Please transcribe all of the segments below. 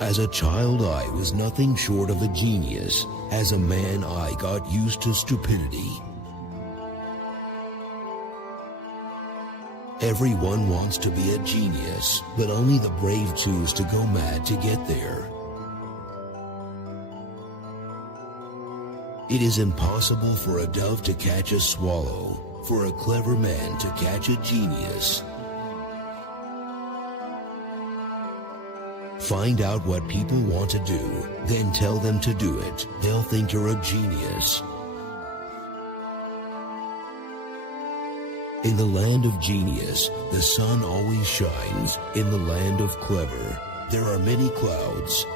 As a child, I was nothing short of a genius. As a man, I got used to stupidity. Everyone wants to be a genius, but only the brave choose to go mad to get there. It is impossible for a dove to catch a swallow, for a clever man to catch a genius. Find out what people want to do, then tell them to do it. They'll think you're a genius. In the land of genius, the sun always shines. In the land of clever, there are many clouds.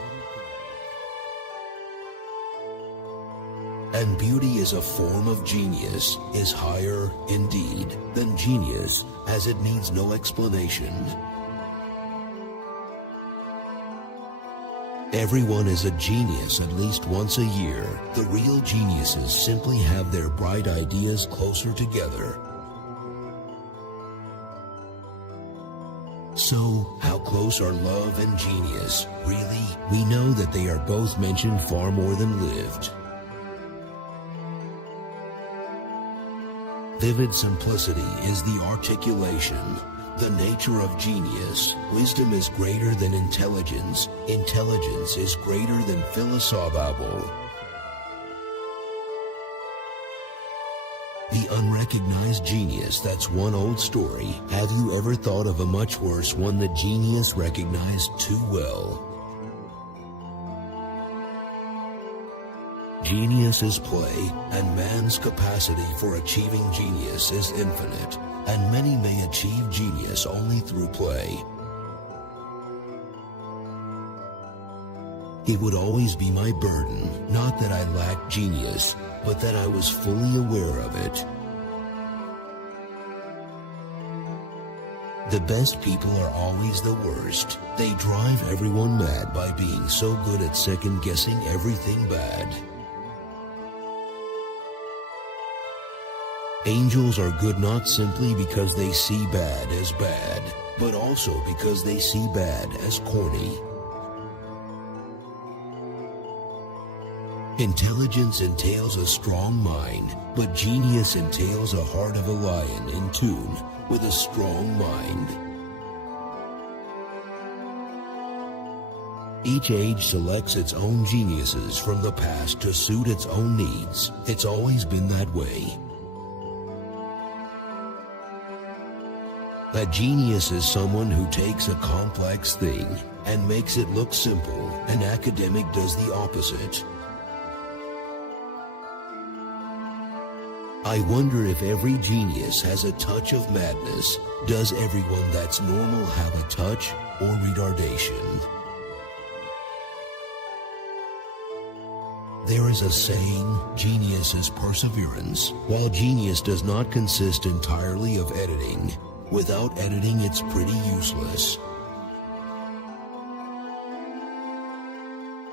And beauty is a form of genius, is higher, indeed, than genius, as it needs no explanation. Everyone is a genius at least once a year. The real geniuses simply have their bright ideas closer together. So, how close are love and genius? Really? We know that they are both mentioned far more than lived. Vivid simplicity is the articulation, the nature of genius. Wisdom is greater than intelligence. Intelligence is greater than philosophabble. The unrecognized genius, that's one old story. Have you ever thought of a much worse one? The genius recognized too well. Genius is play, and man's capacity for achieving genius is infinite, and many may achieve genius only through play. It would always be my burden, not that I lacked genius, but that I was fully aware of it. The best people are always the worst. They drive everyone mad by being so good at second-guessing everything bad. Angels are good not simply because they see bad as bad, but also because they see bad as corny. Intelligence entails a strong mind, but genius entails a heart of a lion in tune with a strong mind. Each age selects its own geniuses from the past to suit its own needs. It's always been that way. A genius is someone who takes a complex thing and makes it look simple. An academic does the opposite. I wonder if every genius has a touch of madness. Does everyone that's normal have a touch or retardation? There is a saying, genius is perseverance. While genius does not consist entirely of editing, without editing it's pretty useless.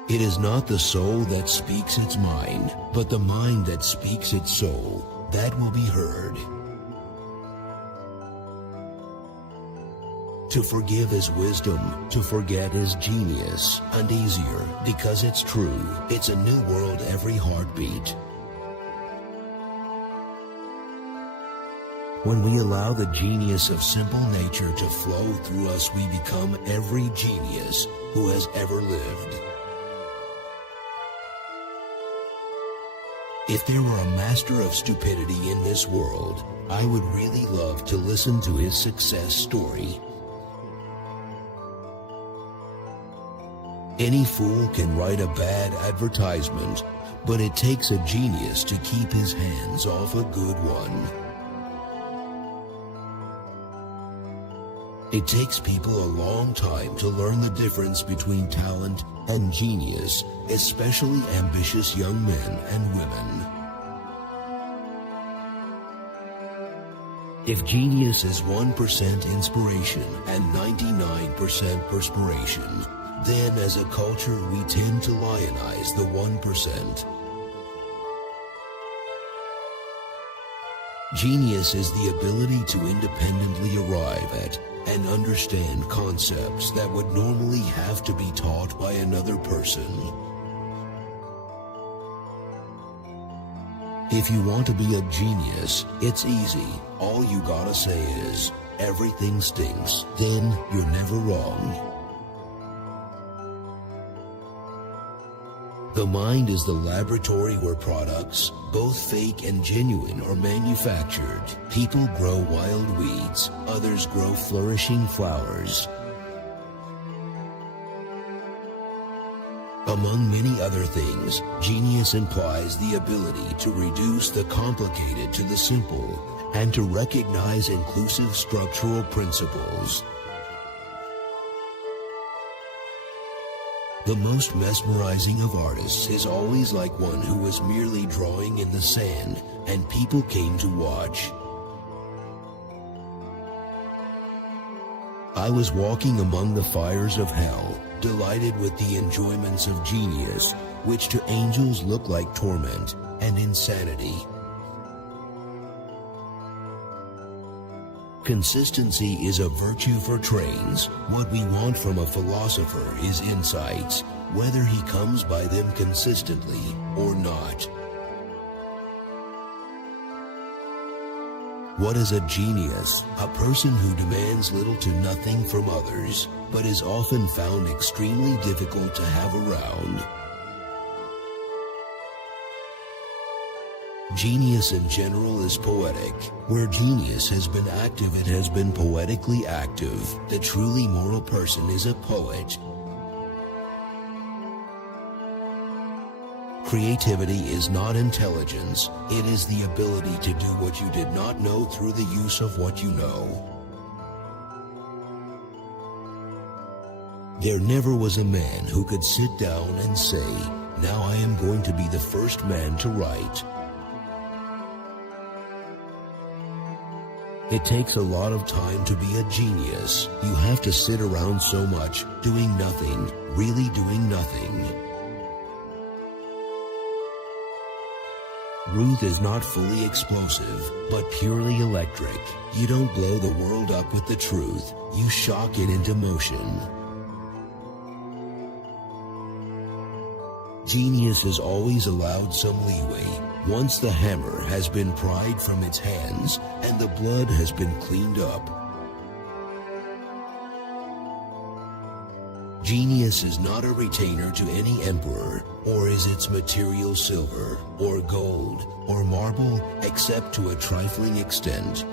It is not the soul that speaks its mind, but the mind that speaks its soul. That will be heard. To forgive is wisdom, to forget is genius, and easier, because it's true. It's a new world every heartbeat. When we allow the genius of simple nature to flow through us, we become every genius who has ever lived. If there were a master of stupidity in this world, I would really love to listen to his success story. Any fool can write a bad advertisement, but it takes a genius to keep his hands off a good one. It takes people a long time to learn the difference between talent and genius, especially ambitious young men and women. If genius is 1% inspiration and 99% perspiration, then as a culture we tend to lionize the 1%. Genius is the ability to independently arrive at and understand concepts that would normally have to be taught by another person. If you want to be a genius, it's easy. All you gotta say is, everything stinks. Then you're never wrong. The mind is the laboratory where products, both fake and genuine, are manufactured. People grow wild weeds, others grow flourishing flowers. Among many other things, genius implies the ability to reduce the complicated to the simple and to recognize inclusive structural principles. The most mesmerizing of artists is always like one who was merely drawing in the sand, and people came to watch. I was walking among the fires of hell, delighted with the enjoyments of genius, which to angels look like torment and insanity. Consistency is a virtue for trains. What we want from a philosopher is insights, whether he comes by them consistently or not. What is a genius? A person who demands little to nothing from others, but is often found extremely difficult to have around. Genius in general is poetic. Where genius has been active, it has been poetically active. The truly moral person is a poet. Creativity is not intelligence. It is the ability to do what you did not know through the use of what you know. There never was a man who could sit down and say, "Now I am going to be the first man to write." It takes a lot of time to be a genius. You have to sit around so much, doing nothing, really doing nothing. Ruth is not fully explosive, but purely electric. You don't blow the world up with the truth, you shock it into motion. Genius is always allowed some leeway. Once the hammer has been pried from its hands and the blood has been cleaned up. Genius is not a retainer to any emperor, or is its material silver, or gold, or marble, except to a trifling extent.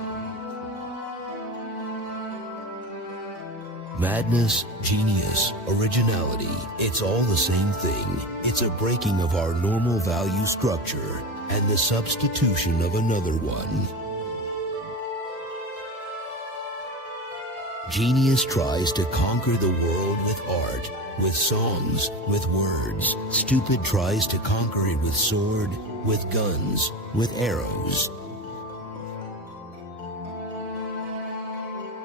Madness, genius, originality, it's all the same thing. It's a breaking of our normal value structure and the substitution of another one. Genius tries to conquer the world with art, with songs, with words. Stupid tries to conquer it with sword, with guns, with arrows.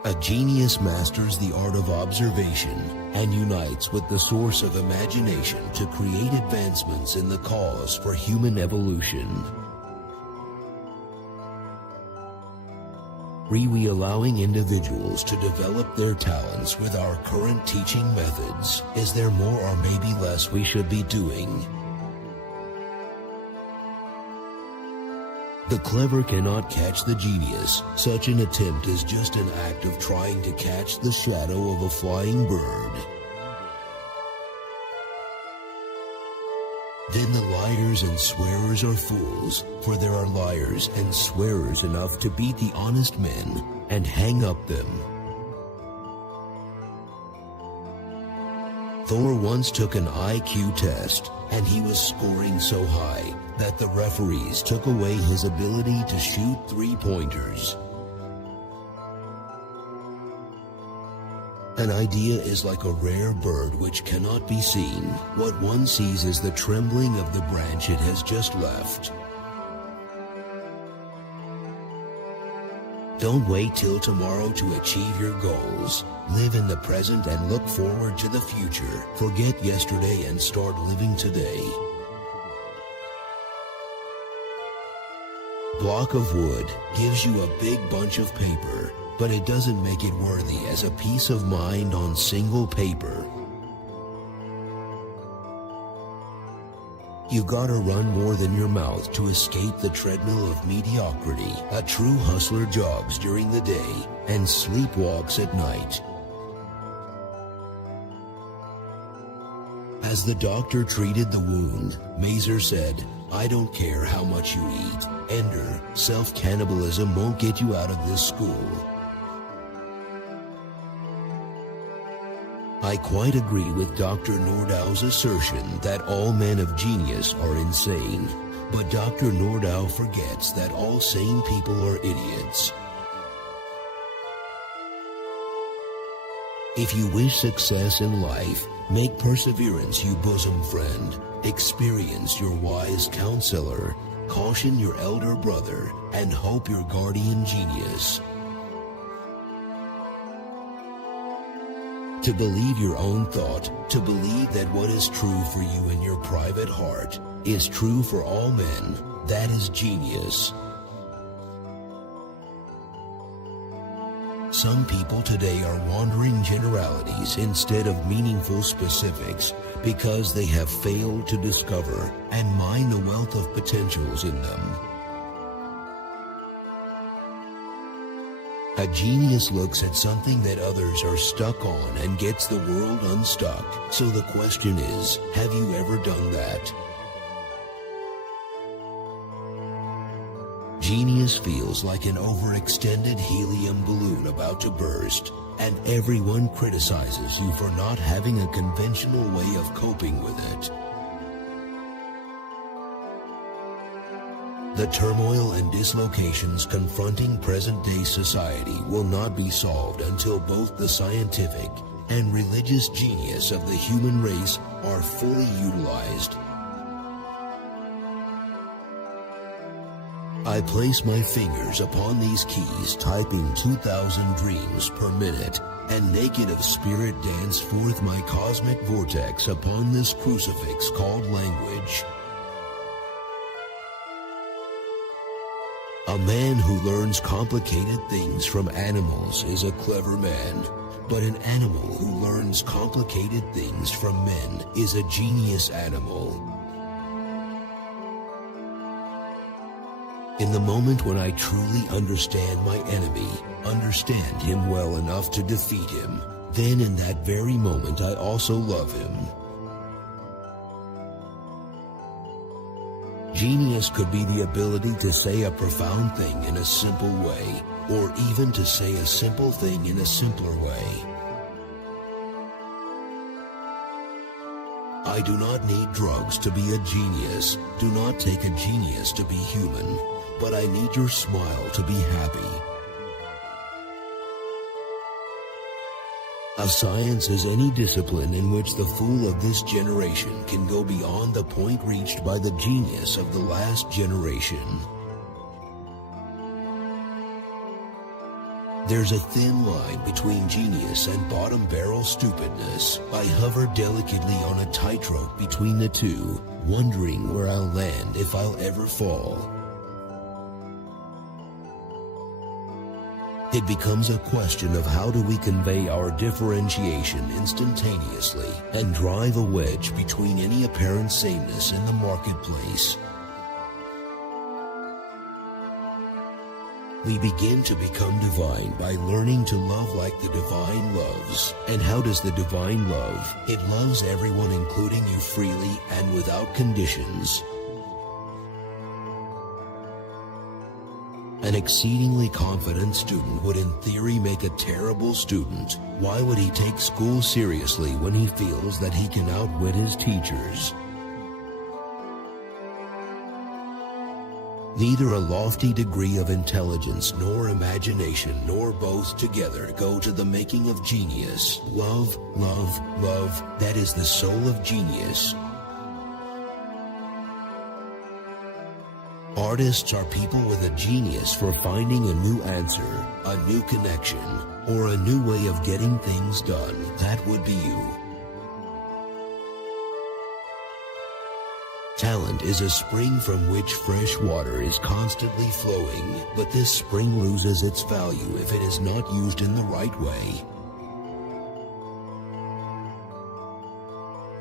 A genius masters the art of observation and unites with the source of imagination to create advancements in the cause for human evolution. We allowing individuals to develop their talents with our current teaching methods. Is there more or maybe less we should be doing? The clever cannot catch the genius. Such an attempt is just an act of trying to catch the shadow of a flying bird. Then the liars and swearers are fools, for there are liars and swearers enough to beat the honest men and hang up them. Thor once took an IQ test, and he was scoring so high that the referees took away his ability to shoot three-pointers. An idea is like a rare bird which cannot be seen. What one sees is the trembling of the branch it has just left. Don't wait till tomorrow to achieve your goals. Live in the present and look forward to the future. Forget yesterday and start living today. Block of wood gives you a big bunch of paper. but it doesn't make it worthy as a peace of mind on single paper. You gotta run more than your mouth to escape the treadmill of mediocrity. A true hustler jogs during the day and sleepwalks at night. As the doctor treated the wound, Mazer said, "I don't care how much you eat. Ender, self-cannibalism won't get you out of this school." I quite agree with Dr. Nordau's assertion that all men of genius are insane, but Dr. Nordau forgets that all sane people are idiots. If you wish success in life, make perseverance your bosom friend, experience your wise counselor, caution your elder brother, and hope your guardian genius. To believe your own thought, to believe that what is true for you in your private heart is true for all men, that is genius. Some people today are wandering generalities instead of meaningful specifics because they have failed to discover and mine the wealth of potentials in them. A genius looks at something that others are stuck on and gets the world unstuck. So the question is, have you ever done that? Genius feels like an overextended helium balloon about to burst, and everyone criticizes you for not having a conventional way of coping with it. The turmoil and dislocations confronting present-day society will not be solved until both the scientific and religious genius of the human race are fully utilized. I place my fingers upon these keys, typing 2,000 dreams per minute, and naked of spirit dance forth my cosmic vortex upon this crucifix called language. A man who learns complicated things from animals is a clever man, but an animal who learns complicated things from men is a genius animal. In the moment when I truly understand my enemy, understand him well enough to defeat him, then in that very moment I also love him. Genius could be the ability to say a profound thing in a simple way, or even to say a simple thing in a simpler way. I do not need drugs to be a genius. Do not take a genius to be human, but I need your smile to be happy. A science is any discipline in which the fool of this generation can go beyond the point reached by the genius of the last generation. There's a thin line between genius and bottom-barrel stupidness. I hover delicately on a tightrope between the two, wondering where I'll land if I'll ever fall. It becomes a question of how do we convey our differentiation instantaneously and drive a wedge between any apparent sameness in the marketplace. We begin to become divine by learning to love like the divine loves. And how does the divine love? It loves everyone, including you, freely and without conditions. An exceedingly confident student would in theory make a terrible student. Why would he take school seriously when he feels that he can outwit his teachers? Neither a lofty degree of intelligence nor imagination nor both together go to the making of genius. Love, love, love, that is the soul of genius. Artists are people with a genius for finding a new answer, a new connection, or a new way of getting things done. That would be you. Talent is a spring from which fresh water is constantly flowing, but this spring loses its value if it is not used in the right way.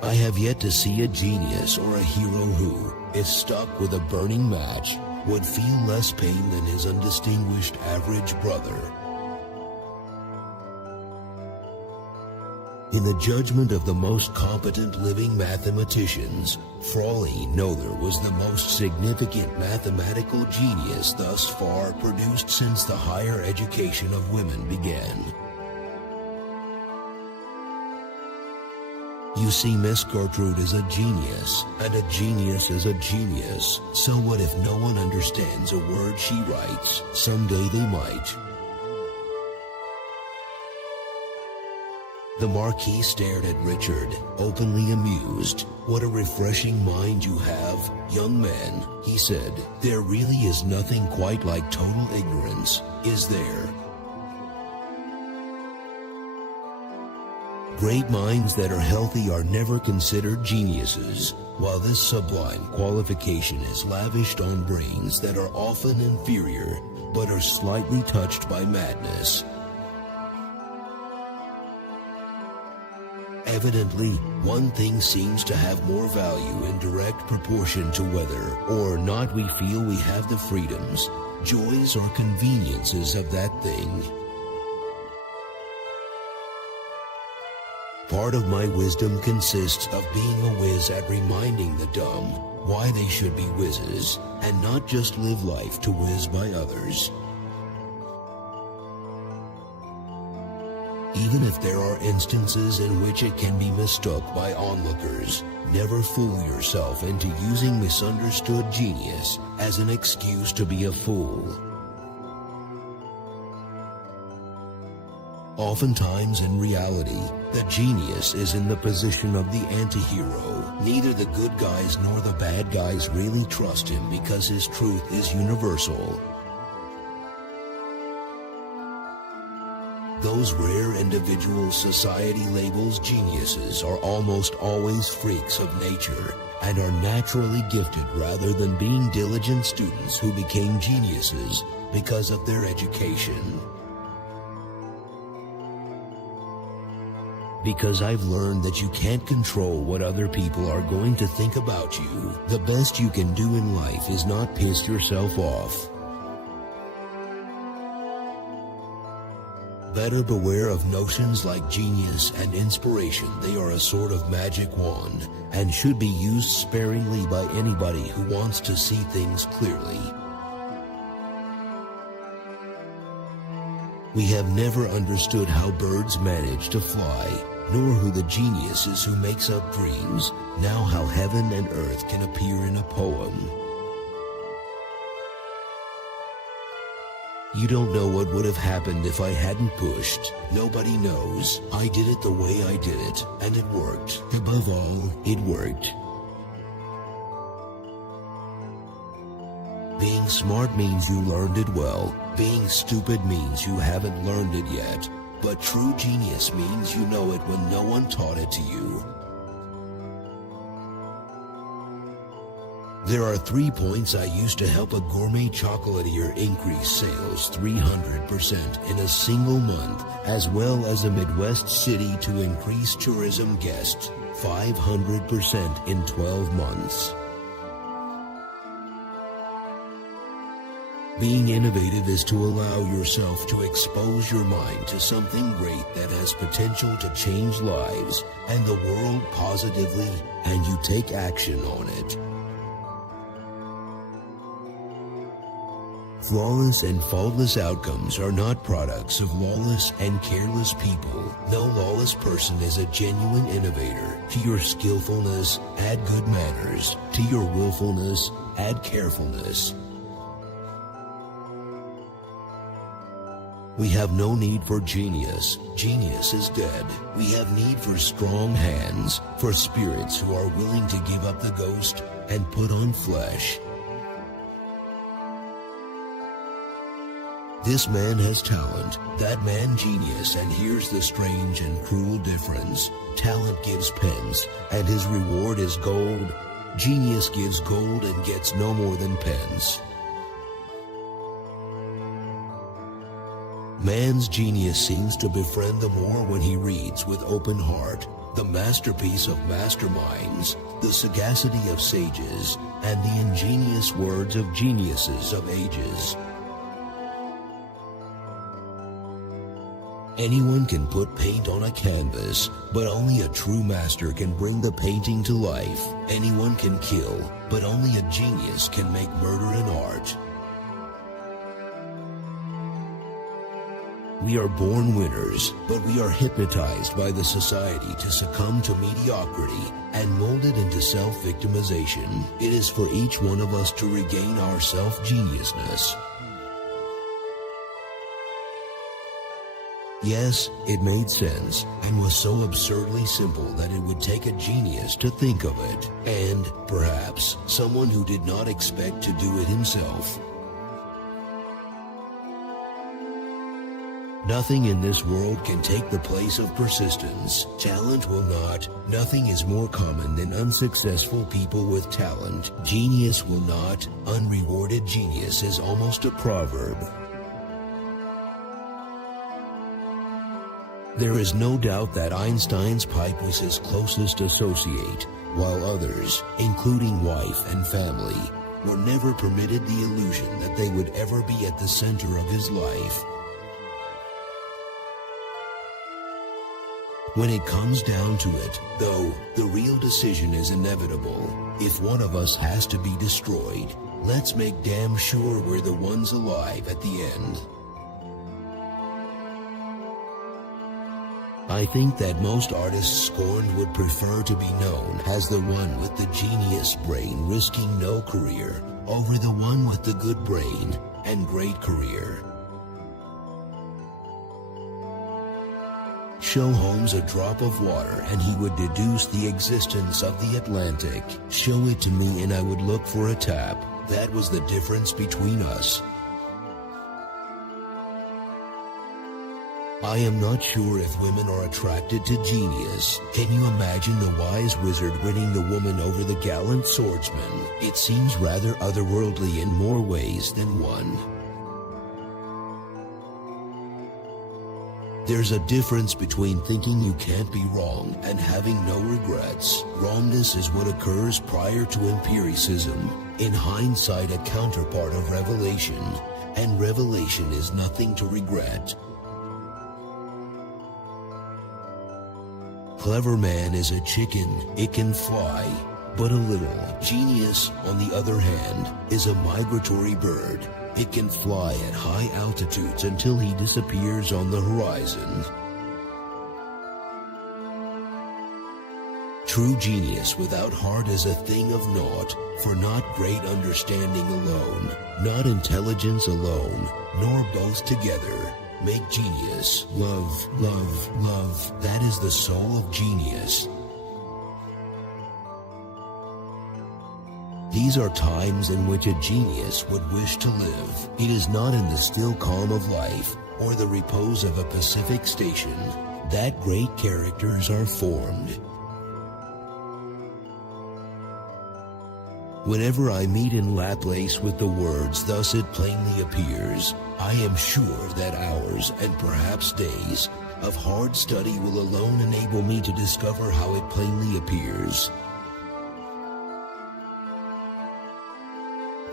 I have yet to see a genius or a hero who, if stuck with a burning match, would feel less pain than his undistinguished average brother. In the judgment of the most competent living mathematicians, Fraulein Noether was the most significant mathematical genius thus far produced since the higher education of women began. You see, Miss Gertrude is a genius, and a genius is a genius. So what if no one understands a word she writes? Someday they might. The Marquis stared at Richard, openly amused. "What a refreshing mind you have, young man," he said. "There really is nothing quite like total ignorance, is there? Great minds that are healthy are never considered geniuses, while this sublime qualification is lavished on brains that are often inferior, but are slightly touched by madness." Evidently, one thing seems to have more value in direct proportion to whether or not we feel we have the freedoms, joys, or conveniences of that thing. Part of my wisdom consists of being a whiz at reminding the dumb why they should be whizzes, and not just live life to whiz by others. Even if there are instances in which it can be mistook by onlookers, never fool yourself into using misunderstood genius as an excuse to be a fool. Oftentimes in reality, the genius is in the position of the anti-hero. Neither the good guys nor the bad guys really trust him because his truth is universal. Those rare individuals society labels geniuses are almost always freaks of nature and are naturally gifted rather than being diligent students who became geniuses because of their education. Because I've learned that you can't control what other people are going to think about you, the best you can do in life is not piss yourself off. Better beware of notions like genius and inspiration. They are a sort of magic wand and should be used sparingly by anybody who wants to see things clearly. We have never understood how birds manage to fly, nor who the genius is who makes up dreams, now how heaven and earth can appear in a poem. You don't know what would have happened if I hadn't pushed. Nobody knows. I did it the way I did it, and it worked. Above all, it worked. Being smart means you learned it well. Being stupid means you haven't learned it yet. But true genius means you know it when no one taught it to you. There are 3 points I used to help a gourmet chocolatier increase sales 300% in a single month, as well as a Midwest city to increase tourism guests 500% in 12 months. Being innovative is to allow yourself to expose your mind to something great that has potential to change lives and the world positively, and you take action on it. Flawless and faultless outcomes are not products of lawless and careless people. No lawless person is a genuine innovator. To your skillfulness, add good manners. To your willfulness, add carefulness. We have no need for genius. Genius is dead. We have need for strong hands, for spirits who are willing to give up the ghost and put on flesh. This man has talent, that man genius, and here's the strange and cruel difference. Talent gives pence, and his reward is gold, Genius gives gold and gets no more than pence. Man's genius seems to befriend the more when he reads with open heart the masterpiece of masterminds, the sagacity of sages, and the ingenious words of geniuses of ages. Anyone can put paint on a canvas, but only a true master can bring the painting to life. Anyone can kill, but only a genius can make murder an art. We are born winners, but we are hypnotized by the society to succumb to mediocrity and molded into self-victimization. It is for each one of us to regain our self-geniusness. Yes, it made sense and was so absurdly simple that it would take a genius to think of it, and perhaps someone who did not expect to do it himself. Nothing in this world can take the place of persistence. Talent will not. Nothing is more common than unsuccessful people with talent. Genius will not. Unrewarded genius is almost a proverb. There is no doubt that Einstein's pipe was his closest associate, while others, including wife and family, were never permitted the illusion that they would ever be at the center of his life. When it comes down to it, though, the real decision is inevitable. If one of us has to be destroyed, let's make damn sure we're the ones alive at the end. I think that most artists scorned would prefer to be known as the one with the genius brain risking no career over the one with the good brain and great career. Show Holmes a drop of water and he would deduce the existence of the Atlantic. Show it to me and I would look for a tap. That was the difference between us. I am not sure if women are attracted to genius. Can you imagine the wise wizard winning the woman over the gallant swordsman? It seems rather otherworldly in more ways than one. There's a difference between thinking you can't be wrong and having no regrets. Wrongness is what occurs prior to empiricism. In hindsight, a counterpart of revelation, and revelation is nothing to regret. Clever man is a chicken, it can fly, but a little. Genius, on the other hand, is a migratory bird. It can fly at high altitudes until he disappears on the horizon. True genius without heart is a thing of naught, for not great understanding alone, not intelligence alone, nor both together make genius. Love, love, love, that is the soul of genius. These are times in which a genius would wish to live. It is not in the still calm of life or the repose of a Pacific station that great characters are formed. Whenever I meet in Laplace with the words, "Thus it plainly appears," I am sure that hours and perhaps days of hard study will alone enable me to discover how it plainly appears.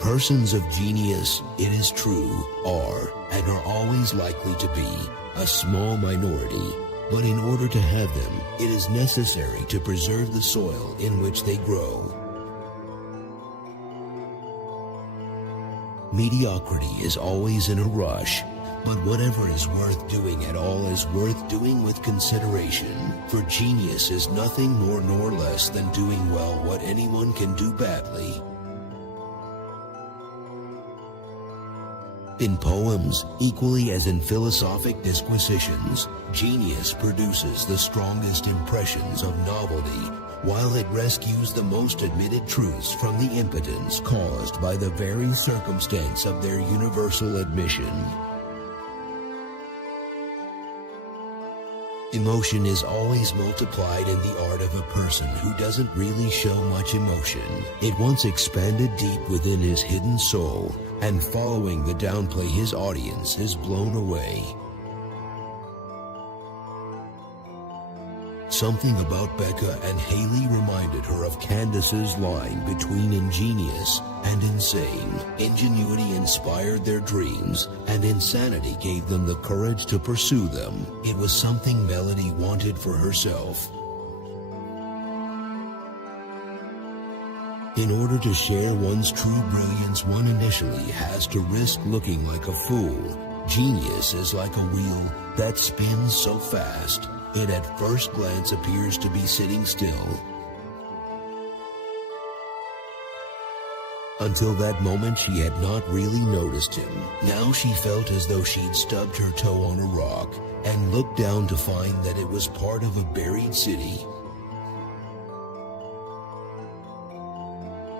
Persons of genius, it is true, are and are always likely to be a small minority, but in order to have them, it is necessary to preserve the soil in which they grow. Mediocrity is always in a rush, but whatever is worth doing at all is worth doing with consideration, for genius is nothing more nor less than doing well what anyone can do badly. In poems, equally as in philosophic disquisitions, genius produces the strongest impressions of novelty, while it rescues the most admitted truths from the impotence caused by the very circumstance of their universal admission. Emotion is always multiplied in the art of a person who doesn't really show much emotion. It once expanded deep within his hidden soul, and following the downplay his audience is blown away. Something about Becca and Haley reminded her of Candace's line between ingenious and insane. Ingenuity inspired their dreams, and insanity gave them the courage to pursue them. It was something Melody wanted for herself. In order to share one's true brilliance, one initially has to risk looking like a fool. Genius is like a wheel that spins so fast, it at first glance appears to be sitting still. Until that moment, she had not really noticed him. Now she felt as though she'd stubbed her toe on a rock and looked down to find that it was part of a buried city.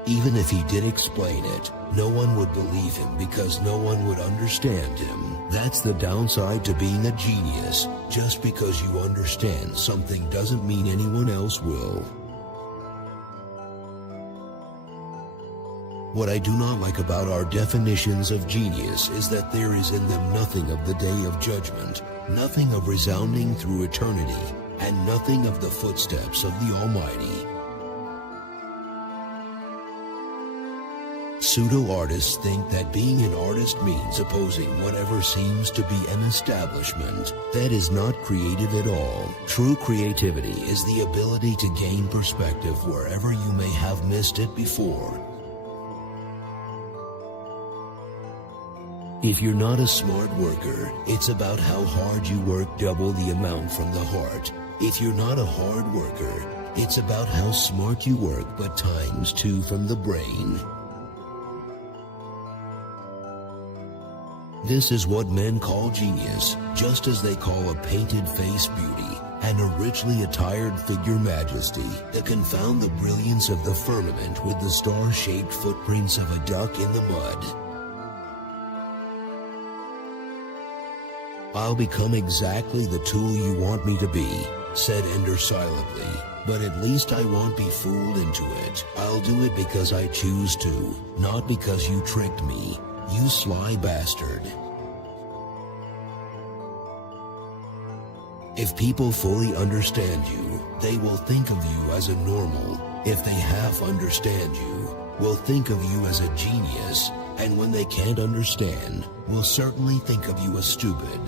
Even if he did explain it, no one would believe him because no one would understand him. That's the downside to being a genius. Just because you understand something doesn't mean anyone else will. What I do not like about our definitions of genius is that there is in them nothing of the day of judgment, nothing of resounding through eternity, and nothing of the footsteps of the Almighty. Pseudo-artists think that being an artist means opposing whatever seems to be an establishment. That is not creative at all. True creativity is the ability to gain perspective wherever you may have missed it before. If you're not a smart worker, it's about how hard you work double the amount from the heart. If you're not a hard worker, it's about how smart you work but times 2 from the brain. This is what men call genius, just as they call a painted face beauty and a richly attired figure majesty. To confound the brilliance of the firmament with the star-shaped footprints of a duck in the mud. "I'll become exactly the tool you want me to be," said Ender silently, "but at least I won't be fooled into it. I'll do it because I choose to, not because you tricked me. You sly bastard." If people fully understand you, they will think of you as a normal. If they half understand you, will think of you as a genius, and when they can't understand, will certainly think of you as stupid.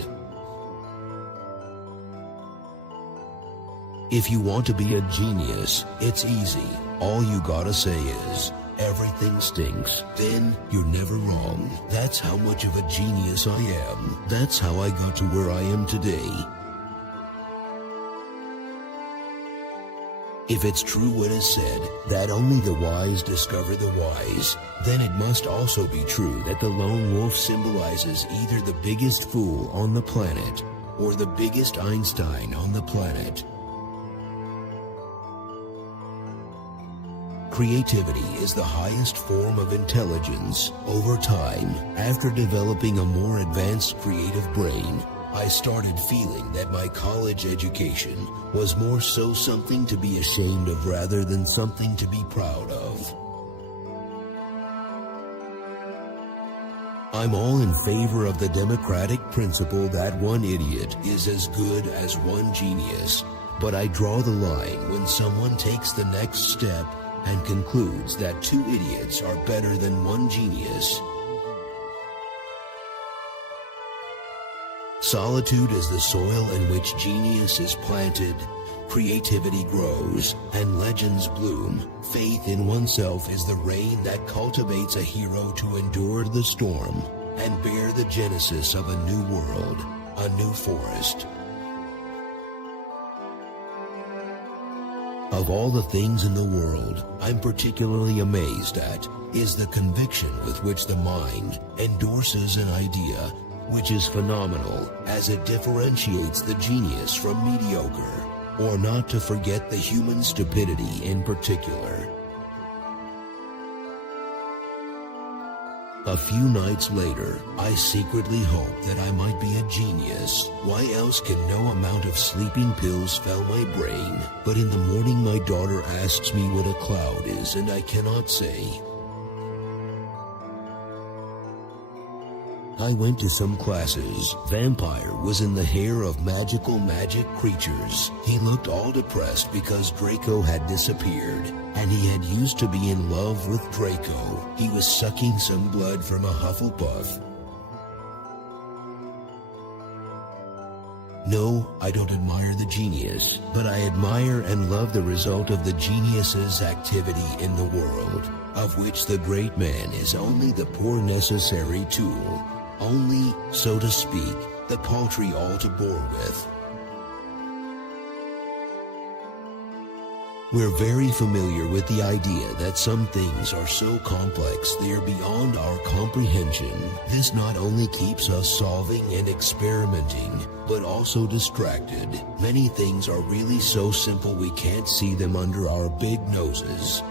If you want to be a genius, it's easy. All you gotta say is, "Everything stinks." Then you're never wrong. That's how much of a genius I am. That's how I got to where I am today. If it's true what is said, that only the wise discover the wise, then it must also be true that the lone wolf symbolizes either the biggest fool on the planet or the biggest Einstein on the planet. Creativity is the highest form of intelligence. Over time, after developing a more advanced creative brain, I started feeling that my college education was more so something to be ashamed of rather than something to be proud of. I'm all in favor of the democratic principle that one idiot is as good as one genius, but I draw the line when someone takes the next step and concludes that 2 idiots are better than 1 genius. Solitude is the soil in which genius is planted, creativity grows, and legends bloom. Faith in oneself is the rain that cultivates a hero to endure the storm and bear the genesis of a new world, a new forest. Of all the things in the world, I'm particularly amazed at is the conviction with which the mind endorses an idea, which is phenomenal, as it differentiates the genius from mediocre, or not to forget the human stupidity in particular. A few nights later, I secretly hoped that I might be a genius. Why else can no amount of sleeping pills fill my brain? But in the morning my daughter asks me what a cloud is and I cannot say. I went to some classes. Vampire was in the hair of magic creatures. He looked all depressed because Draco had disappeared, and he had used to be in love with Draco. He was sucking some blood from a Hufflepuff. No, I don't admire the genius, but I admire and love the result of the genius's activity in the world, of which the great man is only the poor necessary tool. Only, so to speak, the paltry all to bore with. We're very familiar with the idea that some things are so complex they are beyond our comprehension. This not only keeps us solving and experimenting, but also distracted. Many things are really so simple we can't see them under our big noses.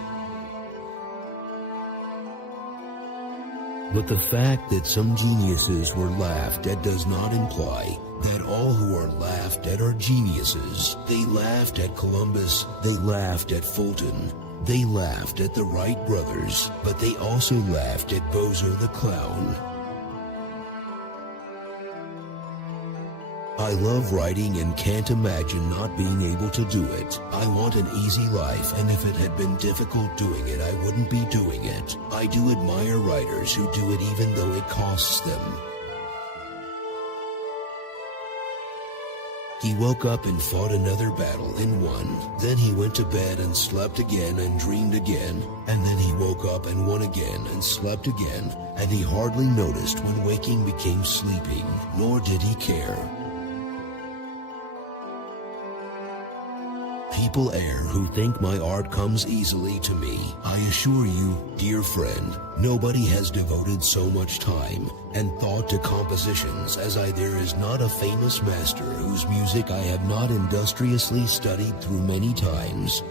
But the fact that some geniuses were laughed at does not imply that all who are laughed at are geniuses. They laughed at Columbus, they laughed at Fulton, they laughed at the Wright brothers, but they also laughed at Bozo the Clown. I love writing and can't imagine not being able to do it. I want an easy life, and if it had been difficult doing it, I wouldn't be doing it. I do admire writers who do it even though it costs them. He woke up and fought another battle and won. Then he went to bed and slept again and dreamed again. And then he woke up and won again and slept again. And he hardly noticed when waking became sleeping, nor did he care. People err who think my art comes easily to me. I assure you, dear friend, nobody has devoted so much time and thought to compositions as I. There is not a famous master whose music I have not industriously studied through many times.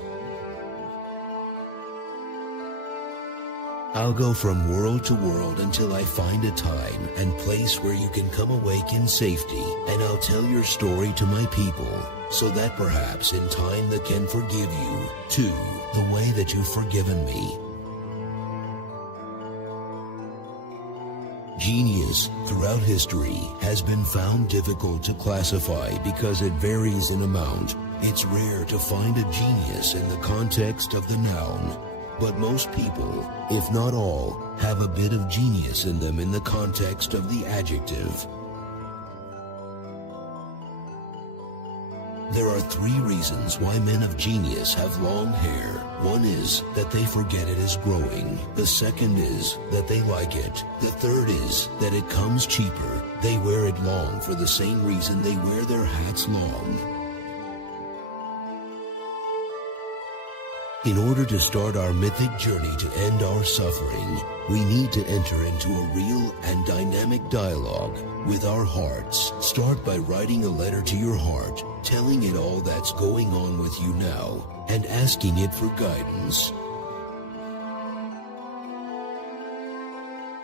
I'll go from world to world until I find a time and place where you can come awake in safety, and I'll tell your story to my people, so that perhaps in time they can forgive you, too, the way that you've forgiven me. Genius, throughout history, has been found difficult to classify because it varies in amount. It's rare to find a genius in the context of the noun. But most people, if not all, have a bit of genius in them in the context of the adjective. There are 3 reasons why men of genius have long hair. One is that they forget it is growing. The second is that they like it. The third is that it comes cheaper. They wear it long for the same reason they wear their hats long. In order to start our mythic journey to end our suffering, we need to enter into a real and dynamic dialogue with our hearts. Start by writing a letter to your heart, telling it all that's going on with you now, and asking it for guidance.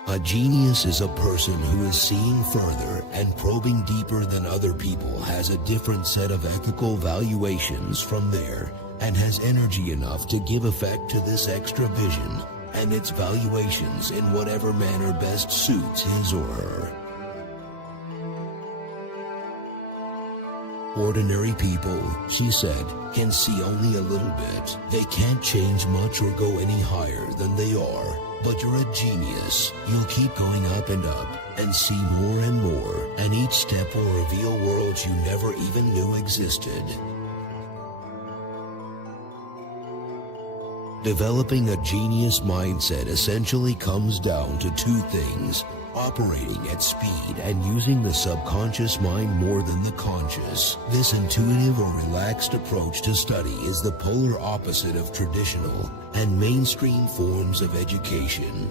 A genius is a person who is seeing further and probing deeper than other people, has a different set of ethical valuations from there, and has energy enough to give effect to this extra vision and its valuations in whatever manner best suits his or her. Ordinary people, she said, can see only a little bit. They can't change much or go any higher than they are. But you're a genius. You'll keep going up and see more and more, and each step will reveal worlds you never even knew existed. Developing a genius mindset essentially comes down to 2 things: operating at speed and using the subconscious mind more than the conscious. This intuitive or relaxed approach to study is the polar opposite of traditional and mainstream forms of education.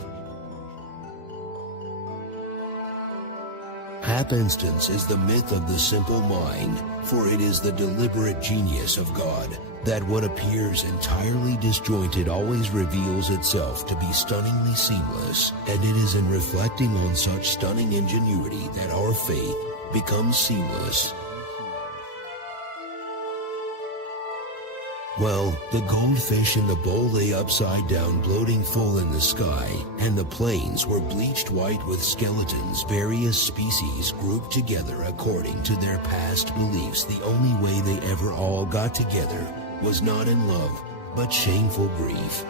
Happenstance is the myth of the simple mind, for it is the deliberate genius of God that what appears entirely disjointed always reveals itself to be stunningly seamless, and it is in reflecting on such stunning ingenuity that our faith becomes seamless. Well, the goldfish in the bowl lay upside down floating full in the sky, and the plains were bleached white with skeletons, various species grouped together according to their past beliefs. The only way they ever all got together was not in love, but shameful grief.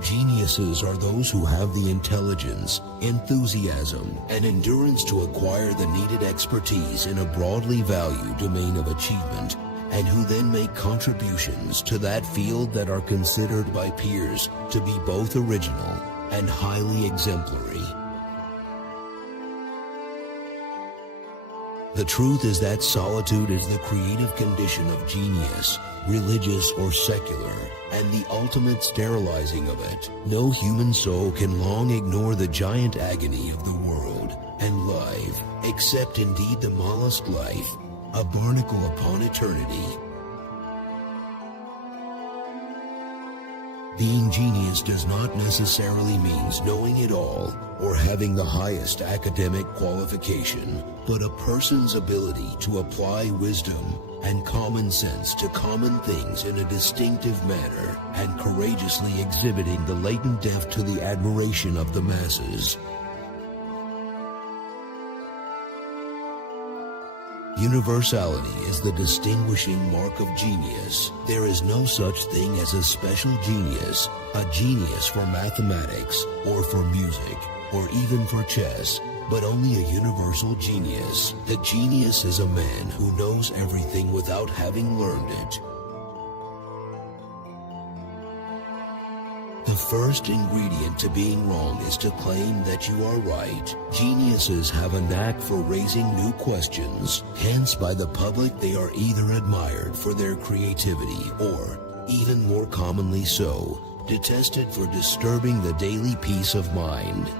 Geniuses are those who have the intelligence, enthusiasm, and endurance to acquire the needed expertise in a broadly valued domain of achievement, and who then make contributions to that field that are considered by peers to be both original and highly exemplary. The truth is that solitude is the creative condition of genius, religious or secular, and the ultimate sterilizing of it. No human soul can long ignore the giant agony of the world and life, except indeed the mollusk life, a barnacle upon eternity. Being genius does not necessarily mean knowing it all or having the highest academic qualification, but a person's ability to apply wisdom and common sense to common things in a distinctive manner and courageously exhibiting the latent depth to the admiration of the masses. Universality is the distinguishing mark of genius. There is no such thing as a special genius, a genius for mathematics, or for music, or even for chess, but only a universal genius. The genius is a man who knows everything without having learned it. The first ingredient to being wrong is to claim that you are right. Geniuses have a knack for raising new questions. Hence, by the public, they are either admired for their creativity or, even more commonly so, detested for disturbing the daily peace of mind.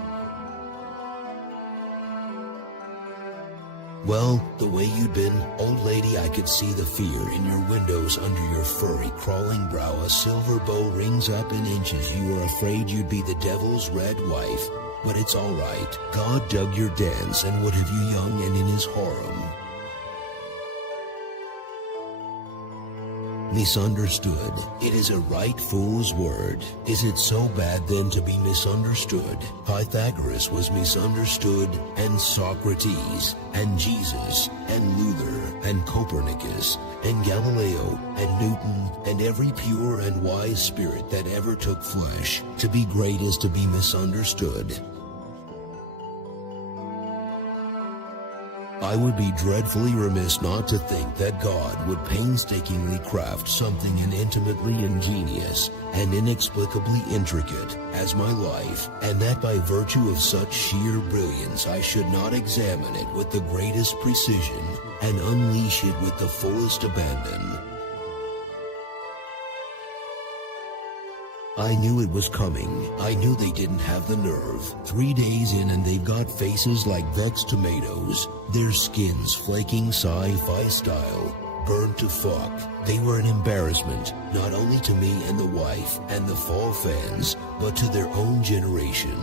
Well, the way you'd been, old lady, I could see the fear in your windows under your furry, crawling brow. A silver bow rings up in inches. You were afraid you'd be the devil's red wife. But it's all right. God dug your dens and would have you young and in his harem. Misunderstood. It is a right fool's word. Is it so bad then to be misunderstood? Pythagoras was misunderstood, and Socrates, and Jesus, and Luther, and Copernicus, and Galileo, and Newton, and every pure and wise spirit that ever took flesh. To be great is to be misunderstood. I would be dreadfully remiss not to think that God would painstakingly craft something intimately ingenious and inexplicably intricate as my life, and that by virtue of such sheer brilliance I should not examine it with the greatest precision and unleash it with the fullest abandon. I knew it was coming. I knew they didn't have the nerve. 3 days in and they've got faces like vexed tomatoes. Their skins flaking sci-fi style. Burned to fuck. They were an embarrassment, not only to me and the wife and the fall fans, but to their own generation.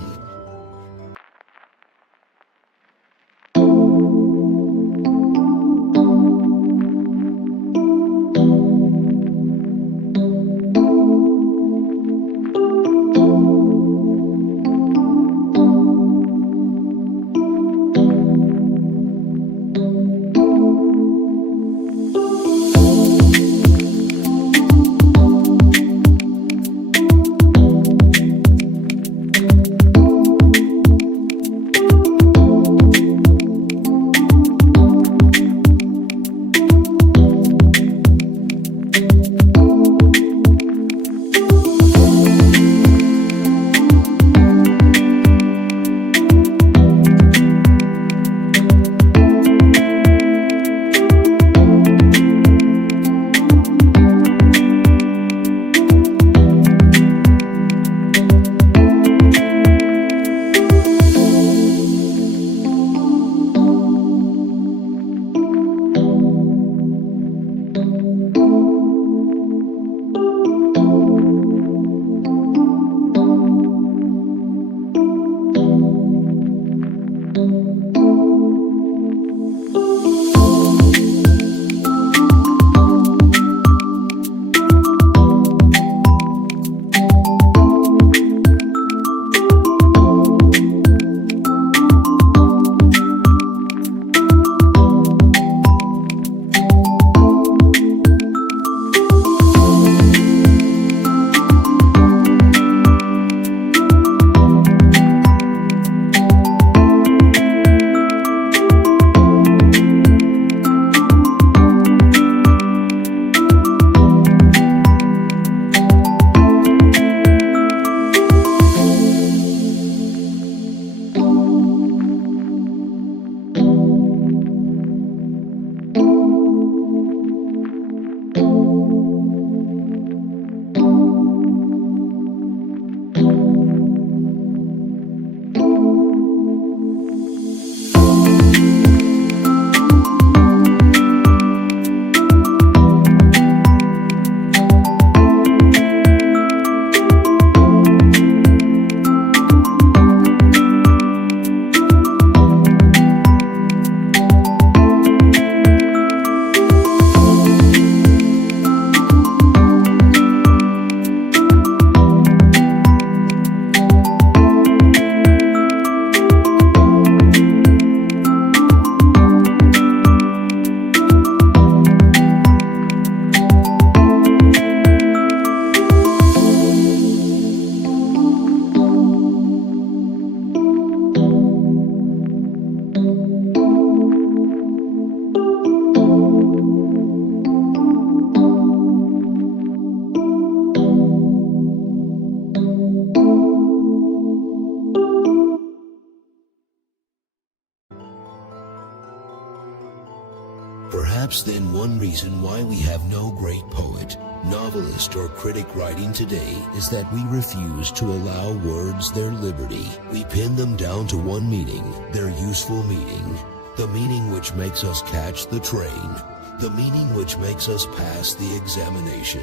Perhaps then one reason why we have no great poet, novelist, or critic writing today is that we refuse to allow words their liberty. We pin them down to one meaning, their useful meaning, the meaning which makes us catch the train, the meaning which makes us pass the examination.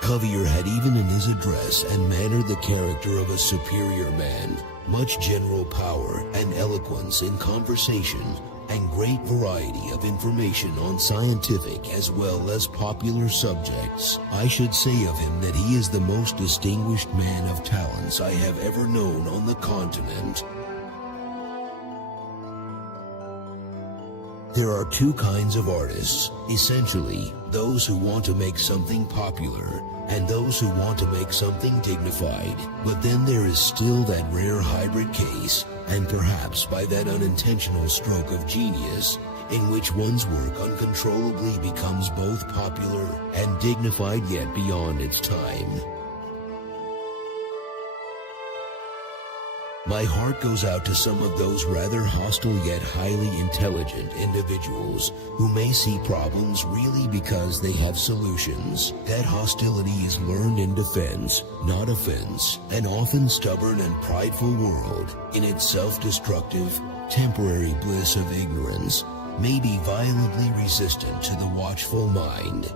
Cuvier had even in his address and manner the character of a superior man, much general power and eloquence in conversation, and great variety of information on scientific as well as popular subjects. I should say of him that he is the most distinguished man of talents I have ever known on the continent. There are two kinds of artists, essentially, those who want to make something popular and those who want to make something dignified. But then there is still that rare hybrid case, and perhaps by that unintentional stroke of genius, in which one's work uncontrollably becomes both popular and dignified yet beyond its time. My heart goes out to some of those rather hostile yet highly intelligent individuals who may see problems really because they have solutions. That hostility is learned in defense, not offense. An often stubborn and prideful world, in its self-destructive, temporary bliss of ignorance, may be violently resistant to the watchful mind.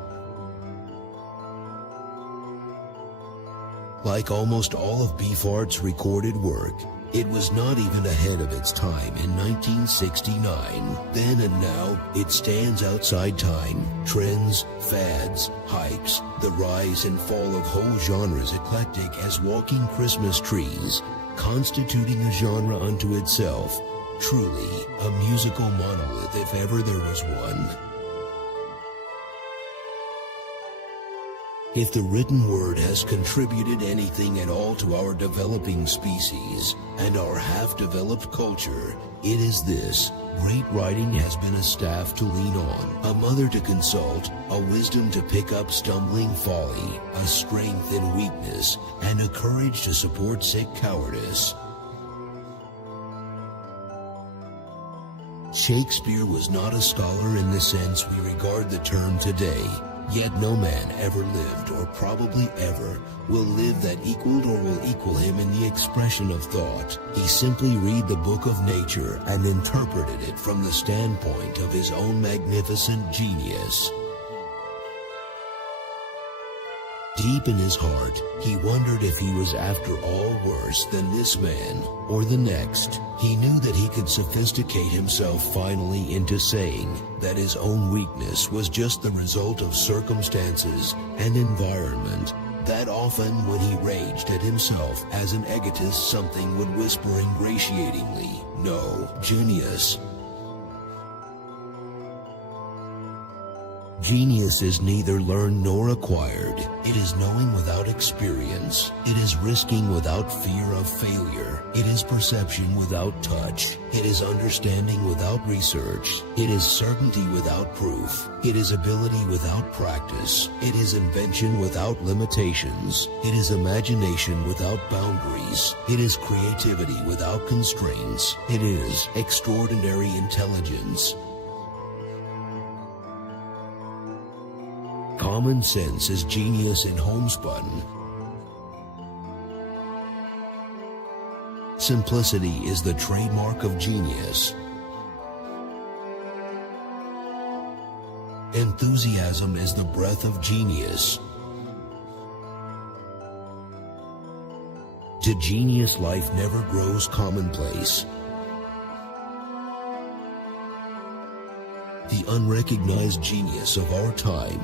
Like almost all of Beefheart's recorded work, it was not even ahead of its time in 1969. Then and now, it stands outside time. Trends, fads, hypes, the rise and fall of whole genres eclectic as walking Christmas trees, constituting a genre unto itself. Truly, a musical monolith if ever there was one. If the written word has contributed anything at all to our developing species and our half-developed culture, it is this. Great writing has been a staff to lean on, a mother to consult, a wisdom to pick up stumbling folly, a strength in weakness, and a courage to support sick cowardice. Shakespeare was not a scholar in the sense we regard the term today. Yet no man ever lived, or probably ever, will live that equaled or will equal him in the expression of thought. He simply read the book of nature and interpreted it from the standpoint of his own magnificent genius. Deep in his heart, he wondered if he was after all worse than this man, or the next. He knew that he could sophisticate himself finally into saying that his own weakness was just the result of circumstances and environment. That often when he raged at himself as an egotist, something would whisper ingratiatingly, "No, genius." Genius is neither learned nor acquired. It is knowing without experience. It is risking without fear of failure. It is perception without touch. It is understanding without research. It is certainty without proof. It is ability without practice. It is invention without limitations. It is imagination without boundaries. It is creativity without constraints. It is extraordinary intelligence. Common sense is genius in homespun. Simplicity is the trademark of genius. Enthusiasm is the breath of genius. To genius, life never grows commonplace. The unrecognized genius of our time.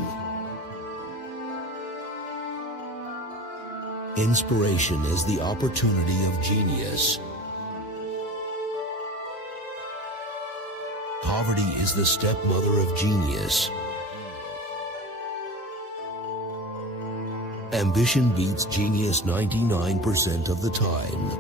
Inspiration is the opportunity of genius. Poverty is the stepmother of genius. Ambition beats genius 99% of the time.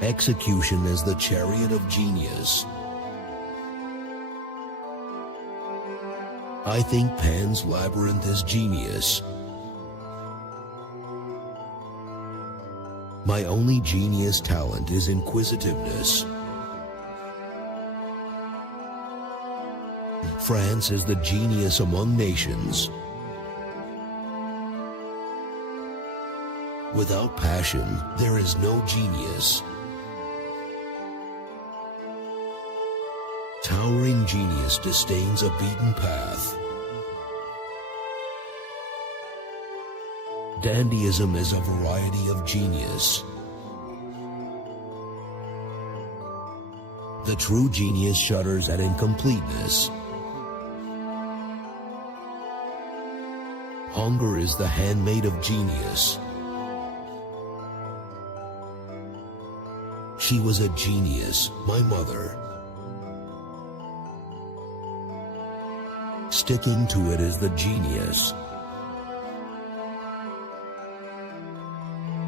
Execution is the chariot of genius. I think Pan's Labyrinth is genius. My only genius talent is inquisitiveness. France is the genius among nations. Without passion, there is no genius. Towering genius disdains a beaten path. Dandyism is a variety of genius. The true genius shudders at incompleteness. Hunger is the handmaid of genius. She was a genius, my mother. Sticking to it is the genius.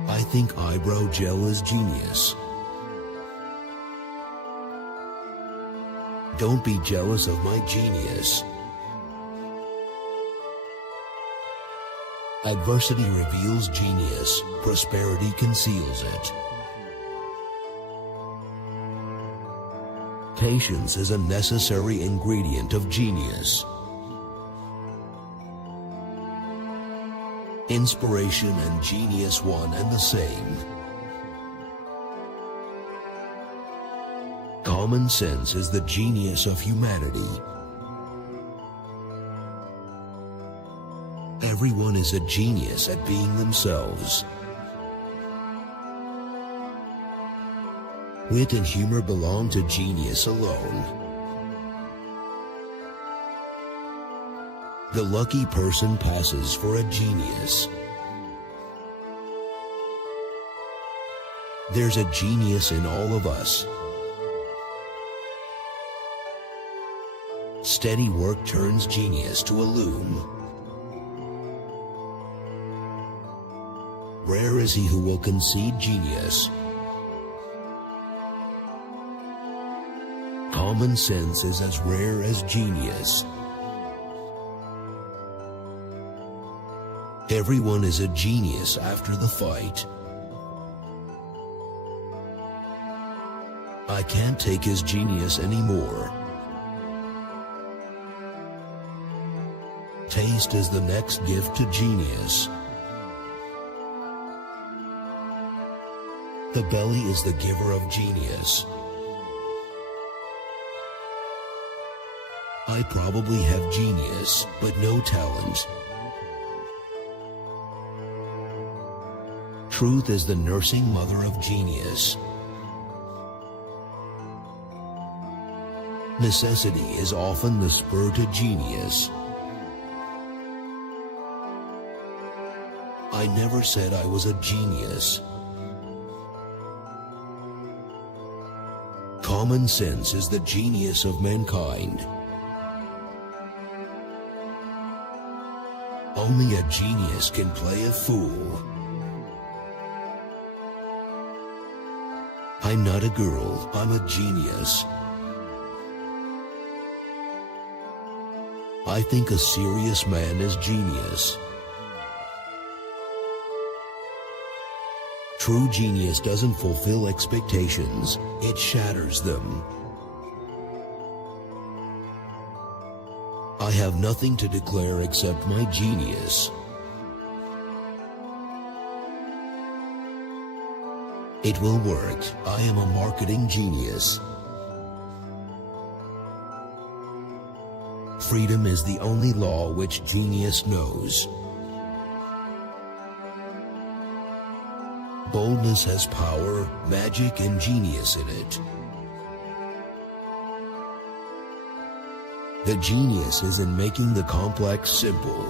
I think eyebrow gel is genius. Don't be jealous of my genius. Adversity reveals genius, prosperity conceals it. Patience is a necessary ingredient of genius. Inspiration and genius one and the same. Common sense is the genius of humanity. Everyone is a genius at being themselves. Wit and humor belong to genius alone. The lucky person passes for a genius. There's a genius in all of us. Steady work turns genius to a loom. Rare is he who will concede genius. Common sense is as rare as genius. Everyone is a genius after the fight. I can't take his genius anymore. Taste is the next gift to genius. The belly is the giver of genius. I probably have genius, but no talent. Truth is the nursing mother of genius. Necessity is often the spur to genius. I never said I was a genius. Common sense is the genius of mankind. Only a genius can play a fool. I'm not a girl, I'm a genius. I think a serious man is genius. True genius doesn't fulfill expectations, it shatters them. I have nothing to declare except my genius. It will work. I am a marketing genius. Freedom is the only law which genius knows. Boldness has power, magic, and genius in it. The genius is in making the complex simple.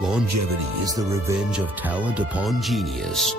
Longevity is the revenge of talent upon genius.